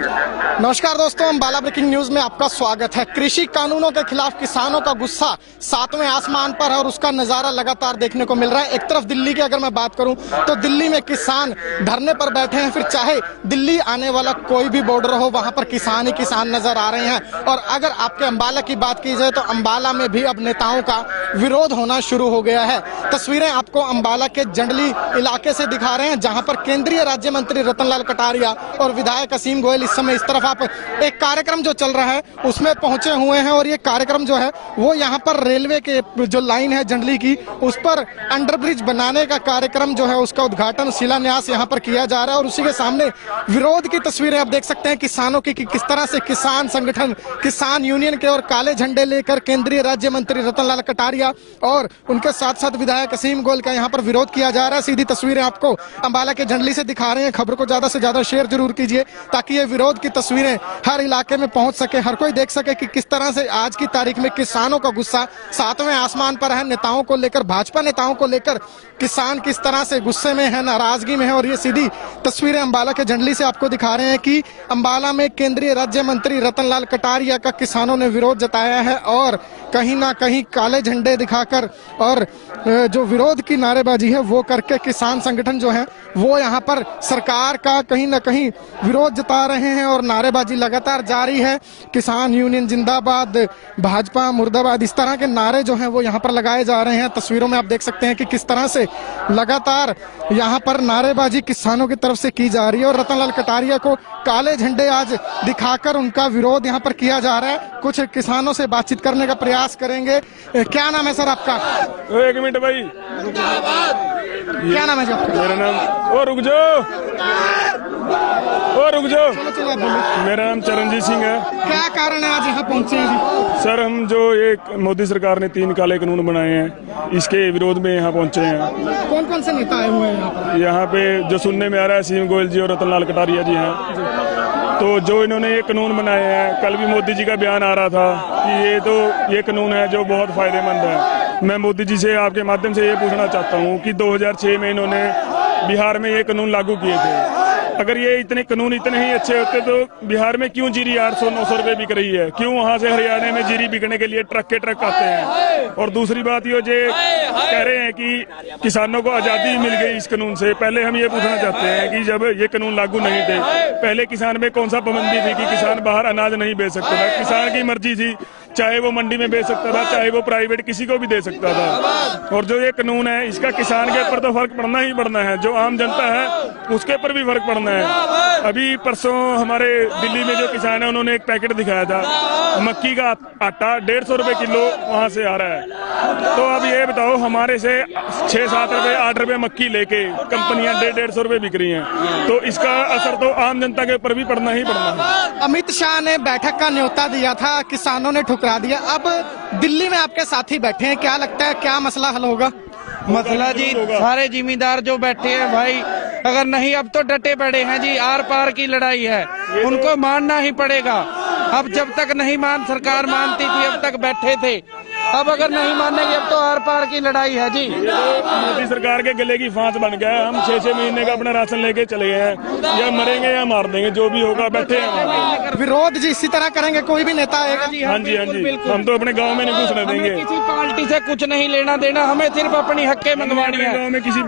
नमस्कार दोस्तों, Ambala breaking news में आपका स्वागत है। कृषि कानूनों के खिलाफ किसानों का गुस्सा सातवें आसमान पर है और उसका नजारा लगातार देखने को मिल रहा है। एक तरफ दिल्ली की अगर मैं बात करूं तो दिल्ली में किसान धरने पर बैठे हैं, फिर चाहे दिल्ली आने वाला कोई भी बॉर्डर हो वहां पर किसान ही किसान नजर आ रहे हैं। और अगर आपके अम्बाला की बात की जाए तो अम्बाला में भी अब नेताओं का विरोध होना शुरू हो गया है। तस्वीरें आपको अम्बाला के जंडली इलाके से दिखा रहे हैं, जहां पर केंद्रीय राज्य मंत्री रतनलाल कटारिया और विधायक असीम गोयल इस समय इस तरफ आप एक कार्यक्रम जो चल रहा है उसमें पहुंचे हुए हैं। और ये कार्यक्रम जो है वो यहाँ पर रेलवे के जो लाइन है जंडली की, उस पर अंडरब्रिज बनाने का कार्यक्रम जो है उसका उद्घाटन शिलान्यास यहाँ पर किया जा रहा है। और उसी के सामने विरोध की तस्वीरें आप देख सकते हैं किसानों की, कि किस तरह से किसान संगठन, किसान यूनियन के और काले झंडे लेकर केंद्रीय राज्य मंत्री रतनलाल कटारिया और उनके साथ साथ विधायक असीम गोयल का यहाँ पर विरोध किया जा रहा है। सीधी तस्वीरें आपको अम्बाला के जंडली से दिखा रहे हैं। खबर को ज्यादा से ज्यादा शेयर जरूर कीजिए ताकि ये विरोध की तस्वीरें हर इलाके में पहुंच सके, हर कोई देख सके कि किस तरह से आज की तारीख में किसानों का गुस्सा सातवें आसमान पर है। नेताओं को लेकर, भाजपा नेताओं को लेकर किसान किस तरह से गुस्से में है, नाराजगी में है। और ये सीधी तस्वीरें अम्बाला के जंडली से आपको दिखा रहे हैं कि अम्बाला में केंद्रीय राज्य मंत्री रतनलाल कटारिया का किसानों ने विरोध जताया है और कहीं ना कहीं काले झंडे दिखाकर और जो विरोध की नारेबाजी है वो करके किसान संगठन जो है वो यहाँ पर सरकार का कहीं ना कहीं विरोध जता रहे हैं और नारेबाजी लगातार जारी है। किसान यूनियन जिंदाबाद, भाजपा मुर्दाबाद, इस तरह के नारे जो हैं वो यहाँ पर लगाए जा रहे हैं। तस्वीरों में आप देख सकते हैं कि किस तरह से लगातार यहाँ पर नारेबाजी किसानों की तरफ से की जा रही है और रतनलाल कटारिया को काले झंडे आज दिखाकर उनका विरोध यहाँ पर किया जा रहा है। कुछ किसानों से बातचीत करने का प्रयास करेंगे। क्या नाम है सर आपका? एक मिनट भाई, क्या नाम है जी आपका? मेरा नाम रुक जाओ। मेरा नाम चरणजीत सिंह है। क्या कारण है आज यहाँ पहुँचे हैं जी? सर, हम जो एक मोदी सरकार ने 3 काले कानून बनाए हैं इसके विरोध में यहाँ पहुँचे हैं। कौन कौन से नेता आए हुए हैं यहाँ पर? यहाँ पे जो सुनने में आ रहा है असीम गोयल जी और रतनलाल कटारिया जी हैं। तो जो इन्होंने ये कानून बनाए हैं, कल भी मोदी जी का बयान आ रहा था कि ये कानून है जो बहुत फायदेमंद है। मैं मोदी जी से आपके माध्यम से ये पूछना चाहता हूँ कि 2006 में इन्होंने बिहार में ये कानून लागू किए थे। अगर ये इतने कानून इतने ही अच्छे होते तो बिहार में क्यों जीरी 800-900 रुपए बिक रही है? क्यों वहां से हरियाणा में जीरी बिकने के लिए ट्रक के ट्रक आते हैं? और दूसरी बात ये कह रहे हैं कि किसानों को आजादी मिल गई इस कानून से। पहले हम ये पूछना चाहते हैं कि जब ये कानून लागू नहीं थे, पहले किसान में कौन सा पाबंदी थी कि किसान बाहर अनाज नहीं बेच सकता था? किसान की मर्जी थी, चाहे वो मंडी में बेच सकता था, चाहे वो प्राइवेट किसी को भी दे सकता था। और जो ये कानून है इसका किसान के ऊपर तो फर्क पड़ना ही पड़ना है, जो आम जनता है उसके ऊपर भी फर्क पड़ना है। अभी परसों हमारे दिल्ली में जो किसान है उन्होंने एक पैकेट दिखाया था, मक्की का आटा 150 रुपए किलो वहां से आ रहा है। तो अब ये बताओ, हमारे से 6-7 रुपए 8 रुपए मक्की लेके कंपनियां 150 रुपए बिक रही हैं। तो इसका असर तो आम जनता के ऊपर भी पड़ना ही पड़ना है। अमित शाह ने बैठक का न्योता दिया था, किसानों ने ठुकरा दिया। अब दिल्ली में आपके साथी बैठे हैं, क्या लगता है क्या मसला हल होगा? मसला जी, सारे जिम्मेदार जो बैठे हैं भाई, अगर नहीं अब तो डटे पड़े हैं जी, आर पार की लड़ाई है, उनको मानना ही पड़ेगा। अब जब तक नहीं सरकार मानती थी अब तक बैठे थे, अब अगर नहीं मानेंगे अब तो आर पार की लड़ाई है जी। मोदी सरकार के गले की फांस बन गया है। हम 6-6 महीने का अपना राशन लेके चले गए हैं, या मरेंगे या मार देंगे, जो भी होगा बैठे हैं। विरोध जी इसी तरह करेंगे, कोई भी नेता आएगा? हाँ जी, हम तो अपने गांव में नहीं घुसने देंगे। किसी पार्टी से कुछ नहीं लेना देना, हमें सिर्फ अपनी हक्के मंगवानी है।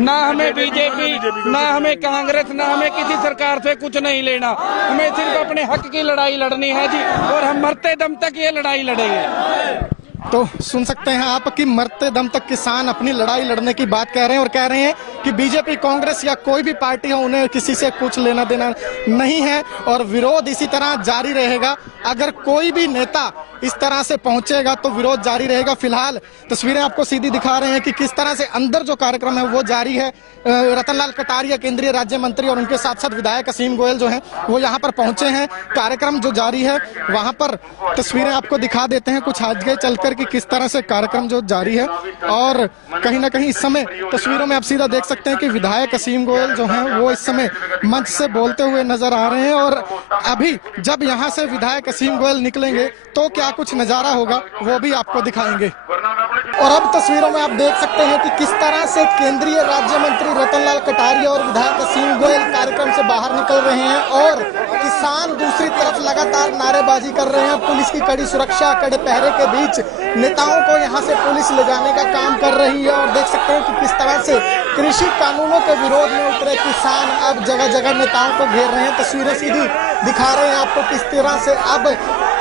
ना हमें बीजेपी, ना हमें कांग्रेस, ना हमें किसी सरकार से कुछ नहीं लेना। हमें सिर्फ अपने हक की लड़ाई लड़नी है जी, और हम मरते दम तक ये लड़ाई लड़ेंगे। तो सुन सकते हैं आप कि मरते दम तक किसान अपनी लड़ाई लड़ने की बात कह रहे हैं और कह रहे हैं कि बीजेपी, कांग्रेस या कोई भी पार्टी हो उन्हें किसी से कुछ लेना देना नहीं है और विरोध इसी तरह जारी रहेगा। अगर कोई भी नेता इस तरह से पहुंचेगा तो विरोध जारी रहेगा। फिलहाल तस्वीरें आपको सीधी दिखा रहे हैं कि किस तरह से अंदर जो कार्यक्रम है वो जारी है। रतनलाल कटारिया केंद्रीय राज्य मंत्री और उनके साथ साथ विधायक असीम गोयल जो हैं वो यहाँ पर पहुंचे हैं। कार्यक्रम जो जारी है वहां पर तस्वीरें आपको दिखा देते हैं कुछ आगे चलकर कि किस तरह से कार्यक्रम जो जारी है। और कहीं ना कहीं इस समय तस्वीरों में आप सीधा देख सकते हैं कि विधायक असीम गोयल जो हैं वो इस समय मंच से बोलते हुए नजर आ रहे हैं। और अभी जब यहाँ से विधायक असीम गोयल निकलेंगे तो क्या कुछ नजारा होगा वो भी आपको दिखाएंगे। और अब तस्वीरों में आप देख सकते हैं कि किस तरह से केंद्रीय राज्य मंत्री रतनलाल कटारिया और विधायक असीम गोयल कार्यक्रम से बाहर निकल रहे हैं और किसान दूसरी तरफ लगातार नारेबाजी कर रहे हैं। पुलिस की कड़ी सुरक्षा, कड़े पहरे के बीच नेताओं को यहां से पुलिस ले जाने का काम कर रही है। और देख सकते हैं कि किस तरह से कृषि कानूनों के विरोध में उतरे किसान अब जगह जगह नेताओं को घेर रहे हैं। तस्वीरें सीधी दिखा रहे हैं आपको किस तरह से अब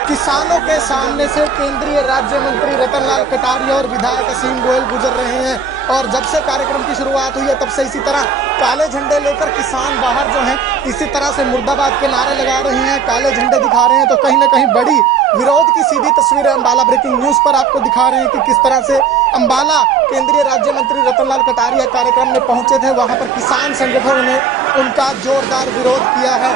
किसानों के सामने से केंद्रीय राज्य मंत्री रतनलाल कटारिया और विधायक असीम गोयल गुजर रहे हैं। और जब से कार्यक्रम की शुरुआत हुई है तब से इसी तरह काले झंडे लेकर किसान बाहर जो हैं इसी तरह से मुर्दाबाद के नारे लगा रहे हैं, काले झंडे दिखा रहे हैं। तो कहीं ना कहीं बड़ी विरोध की सीधी तस्वीरें अम्बाला ब्रेकिंग न्यूज पर आपको दिखा रहे हैं कि किस तरह से अम्बाला केंद्रीय राज्य मंत्री रतनलाल कटारिया कार्यक्रम में पहुंचे थे। वहां पर किसान संगठनों ने उनका जोरदार विरोध किया है।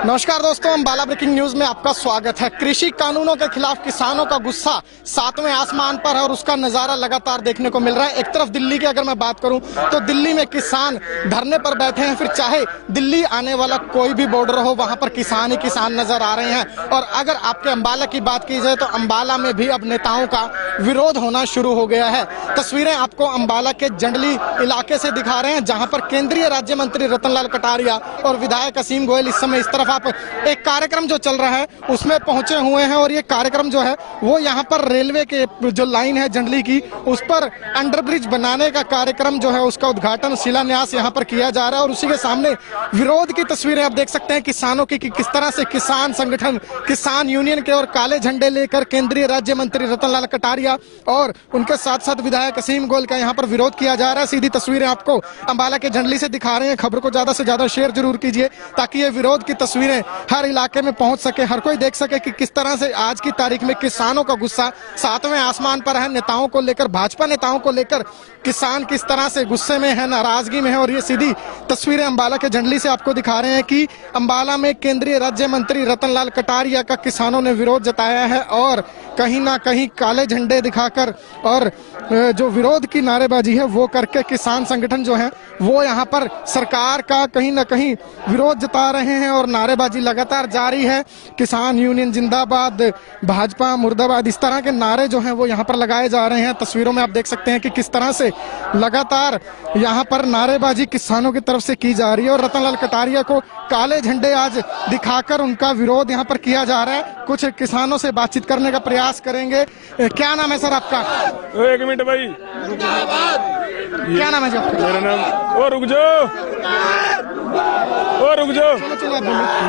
नमस्कार दोस्तों, अम्बाला ब्रेकिंग न्यूज में आपका स्वागत है। कृषि कानूनों के खिलाफ किसानों का गुस्सा सातवें आसमान पर है और उसका नजारा लगातार देखने को मिल रहा है। एक तरफ दिल्ली की अगर मैं बात करूं तो दिल्ली में किसान धरने पर बैठे हैं, फिर चाहे दिल्ली आने वाला कोई भी बॉर्डर हो वहां पर किसान ही किसान नजर आ रहे हैं। और अगर आपके अम्बाला की बात की जाए तो अम्बाला में भी अब नेताओं का विरोध होना शुरू हो गया है। तस्वीरें आपको अम्बाला के जंडली इलाके से दिखा रहे हैं जहां पर केंद्रीय राज्य मंत्री रतनलाल कटारिया और विधायक असीम गोयल इस समय इस तरफ आप एक कार्यक्रम जो चल रहा है उसमें पहुंचे हुए हैं। और ये कार्यक्रम जो है वो यहाँ पर रेलवे के जो लाइन है जंडली की उस पर अंडरब्रिज बनाने का कार्यक्रम जो है उसका उद्घाटन शिलान्यास यहाँ पर किया जा रहा है। और उसी के सामने विरोध की तस्वीरें आप देख सकते हैं किसानों की कि किस तरह से किसान संगठन, किसान यूनियन के और काले झंडे लेकर केंद्रीय राज्य मंत्री रतनलाल कटारिया और उनके साथ साथ विधायक असीम गोयल का यहाँ पर विरोध किया जा रहा है। सीधी तस्वीरें आपको अम्बाला के जंडली से दिखा रहे हैं। खबर को ज्यादा से ज्यादा शेयर जरूर कीजिए ताकि ये विरोध की तस्वीरें हर इलाके में पहुंच सके, हर कोई देख सके कि किस तरह से आज की तारीख में किसानों का गुस्सा सातवें आसमान पर है। नेताओं को लेकर, भाजपा नेताओं को लेकर किसान किस तरह से गुस्से में है, नाराजगी में है। और ये सीधी तस्वीरें अम्बाला के जंडली से आपको दिखा रहे हैं कि अम्बाला में केंद्रीय राज्य मंत्री रतनलाल कटारिया का किसानों ने विरोध जताया है और कहीं ना कहीं काले झंडे दिखाकर और जो विरोध की नारेबाजी है वो करके किसान संगठन जो है वो यहाँ पर सरकार का कहीं ना कहीं विरोध जता रहे हैं और नारेबाजी लगातार जारी है। किसान यूनियन जिंदाबाद, भाजपा मुर्दाबाद, इस तरह के नारे जो हैं वो यहाँ पर लगाए जा रहे हैं। तस्वीरों में आप देख सकते हैं कि किस तरह से लगातार यहाँ पर नारेबाजी किसानों की तरफ से की जा रही है और रतनलाल कटारिया को काले झंडे आज दिखाकर उनका विरोध यहाँ पर किया जा रहा है। कुछ किसानों से बातचीत करने का प्रयास करेंगे। क्या नाम है सर आपका? एक मिनट भाई, क्या नाम है जी आपका? मेरा नाम रुक जाओ।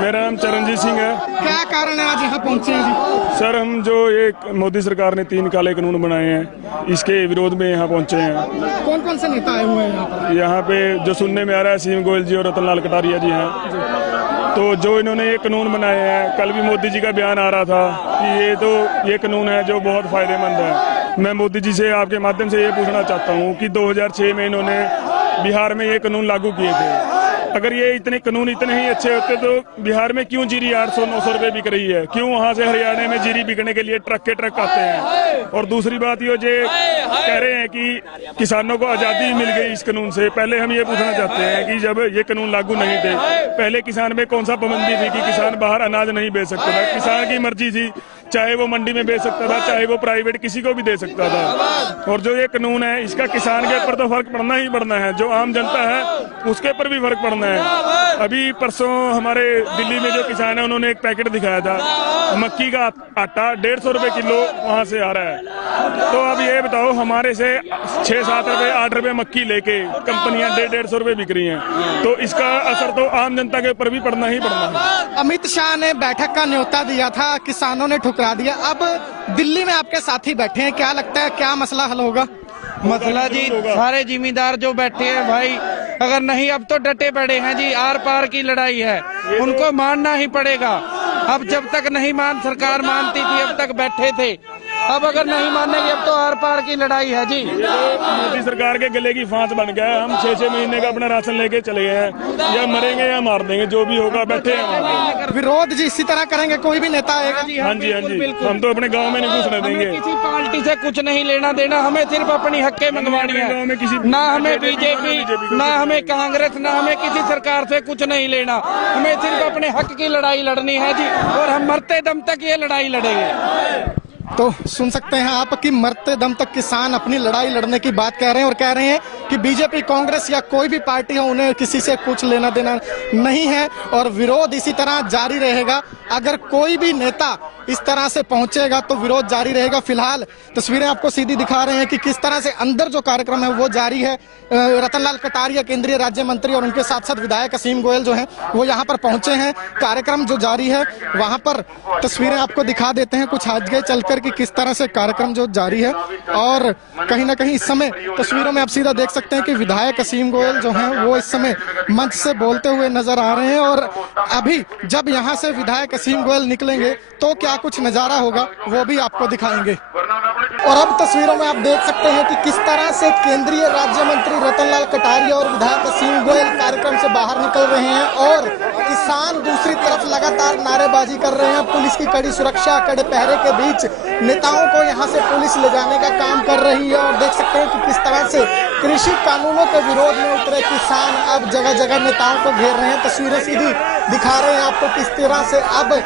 मेरा नाम चरणजीत सिंह है। क्या कारण है आज यहाँ पहुँचे हैं जी? सर, हम जो एक मोदी सरकार ने 3 काले कानून बनाए हैं इसके विरोध में यहाँ पहुंचे हैं। कौन कौन से नेता आए हुए हैं यहाँ पर? यहाँ पे जो सुनने में आ रहा है असीम गोयल जी और रतनलाल कटारिया जी हैं। तो जो इन्होंने ये कानून बनाए हैं, कल भी मोदी जी का बयान आ रहा था कि ये कानून है जो बहुत फायदेमंद है। मैं मोदी जी से आपके माध्यम से ये पूछना चाहता हूँ कि 2006 में इन्होंने बिहार में ये कानून लागू किए थे। अगर ये कानून इतने ही अच्छे होते तो बिहार में क्यों जीरी 800-900 रुपए बिक रही है? क्यों वहां से हरियाणा में जीरी बिकने के लिए ट्रक के ट्रक आते हैं? और दूसरी बात ये कह रहे हैं कि किसानों को आजादी मिल गई इस कानून से। पहले हम ये पूछना चाहते हैं कि जब ये कानून लागू नहीं थे पहले किसान में कौन सा पाबंदी थी कि किसान बाहर अनाज नहीं बेच सकता था? किसान की मर्जी थी, चाहे वो मंडी में बेच सकता था, चाहे वो प्राइवेट किसी को भी दे सकता था। और जो ये कानून है इसका किसान के ऊपर तो फर्क पड़ना ही पड़ना है, जो आम जनता है उसके ऊपर भी फर्क पड़ना है। अभी परसों हमारे दिल्ली में जो किसान है उन्होंने एक पैकेट दिखाया था मक्की का आटा 150 रुपए किलो वहां से आ रहा है। तो अब ये बताओ, हमारे से 6-7 रुपए 8 रुपए मक्की लेके कंपनियां 150 रुपए बिक रही हैं। तो इसका असर तो आम जनता के ऊपर भी पड़ना ही पड़ना है। अमित शाह ने बैठक का न्योता दिया था, किसानों ने ठुकरा दिया। अब दिल्ली में आपके साथी बैठे हैं, क्या लगता है क्या मसला हल होगा? मसला जी सारे जिम्मेदार जो बैठे हैं भाई, अगर नहीं अब तो डटे पड़े हैं जी, आर पार की लड़ाई है, उनको मानना ही पड़ेगा। अब जब तक नहीं सरकार मानती थी अब तक बैठे थे। अब अगर नहीं मानेंगे अब तो आर पार की लड़ाई है जी। मोदी सरकार के गले की फांस बन गया है। हम 6-6 महीने का अपना राशन लेके चले गए हैं, या मरेंगे या मार देंगे, जो भी होगा बैठे हैं वहाँ पे। विरोध जी इसी तरह करेंगे, कोई भी नेता आएगा? हाँ जी, हाँ जी, हम तो अपने गाँव में नहीं घुसने देंगे। हमें किसी पार्टी से कुछ नहीं लेना देना, हमें सिर्फ अपनी हक्के मंगवानी गाँव में किसी है। ना हमें बीजेपी, ना हमें कांग्रेस, ना हमें किसी सरकार से कुछ नहीं लेना। हमें सिर्फ अपने हक की लड़ाई लड़नी है जी, और हम मरते दम तक ये लड़ाई लड़ेंगे। तो सुन सकते हैं आप कि मरते दम तक किसान अपनी लड़ाई लड़ने की बात कह रहे हैं, और कह रहे हैं कि बीजेपी, कांग्रेस या कोई भी पार्टी हो, उन्हें किसी से कुछ लेना देना नहीं है, और विरोध इसी तरह जारी रहेगा। अगर कोई भी नेता इस तरह से पहुंचेगा तो विरोध जारी रहेगा। फिलहाल तस्वीरें आपको सीधी दिखा रहे हैं कि किस तरह से अंदर जो कार्यक्रम है वो जारी है। रतनलाल कटारिया केंद्रीय राज्य मंत्री और उनके साथ साथ विधायक असीम गोयल जो हैं वो यहाँ पर पहुंचे हैं। कार्यक्रम जो जारी है वहां पर तस्वीरें आपको दिखा देते हैं कुछ आगे चलकर कि किस तरह से कार्यक्रम जो जारी है। और कहीं ना कहीं इस समय तस्वीरों में आप सीधा देख सकते हैं कि विधायक असीम गोयल जो हैं वो इस समय मंच से बोलते हुए नजर आ रहे हैं, और अभी जब यहाँ से विधायक असीम गोयल निकलेंगे तो क्या कुछ नजारा होगा वो भी आपको दिखाएंगे। और अब तस्वीरों में आप देख सकते हैं कि किस तरह से केंद्रीय राज्य मंत्री रतनलाल कटारिया और विधायक असीम गोयल कार्यक्रम से बाहर निकल रहे हैं, और किसान दूसरी तरफ लगातार नारेबाजी कर रहे हैं। पुलिस की कड़ी सुरक्षा, कड़े पहरे के बीच नेताओं को यहां से पुलिस ले जाने का काम कर रही है। और देख सकते हैं कि किस तरह से कृषि कानूनों के विरोध में उतरे किसान अब जगह जगह नेताओं को घेर रहे हैं। तस्वीरें सीधी दिखा रहे हैं आपको किस तरह से अब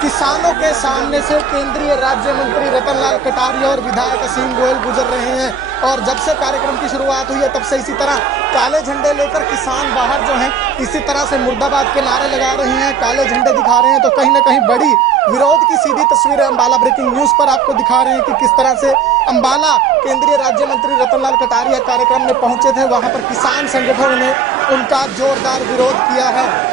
किसानों के सामने से केंद्रीय राज्य मंत्री रतनलाल कटारिया और विधायक असीम गोयल गुजर रहे हैं। और जब से कार्यक्रम की शुरुआत हुई है तब से इसी तरह काले झंडे लेकर किसान बाहर जो हैं इसी तरह से मुर्दाबाद के नारे लगा रहे हैं, काले झंडे दिखा रहे हैं। तो कहीं ना कहीं बड़ी विरोध की सीधी तस्वीरें अम्बाला ब्रेकिंग न्यूज पर आपको दिखा रहे हैं कि किस तरह से अम्बाला केंद्रीय राज्य मंत्री रतनलाल कटारिया कार्यक्रम में पहुंचे थे। वहां पर किसान संगठनों ने उनका जोरदार विरोध किया है।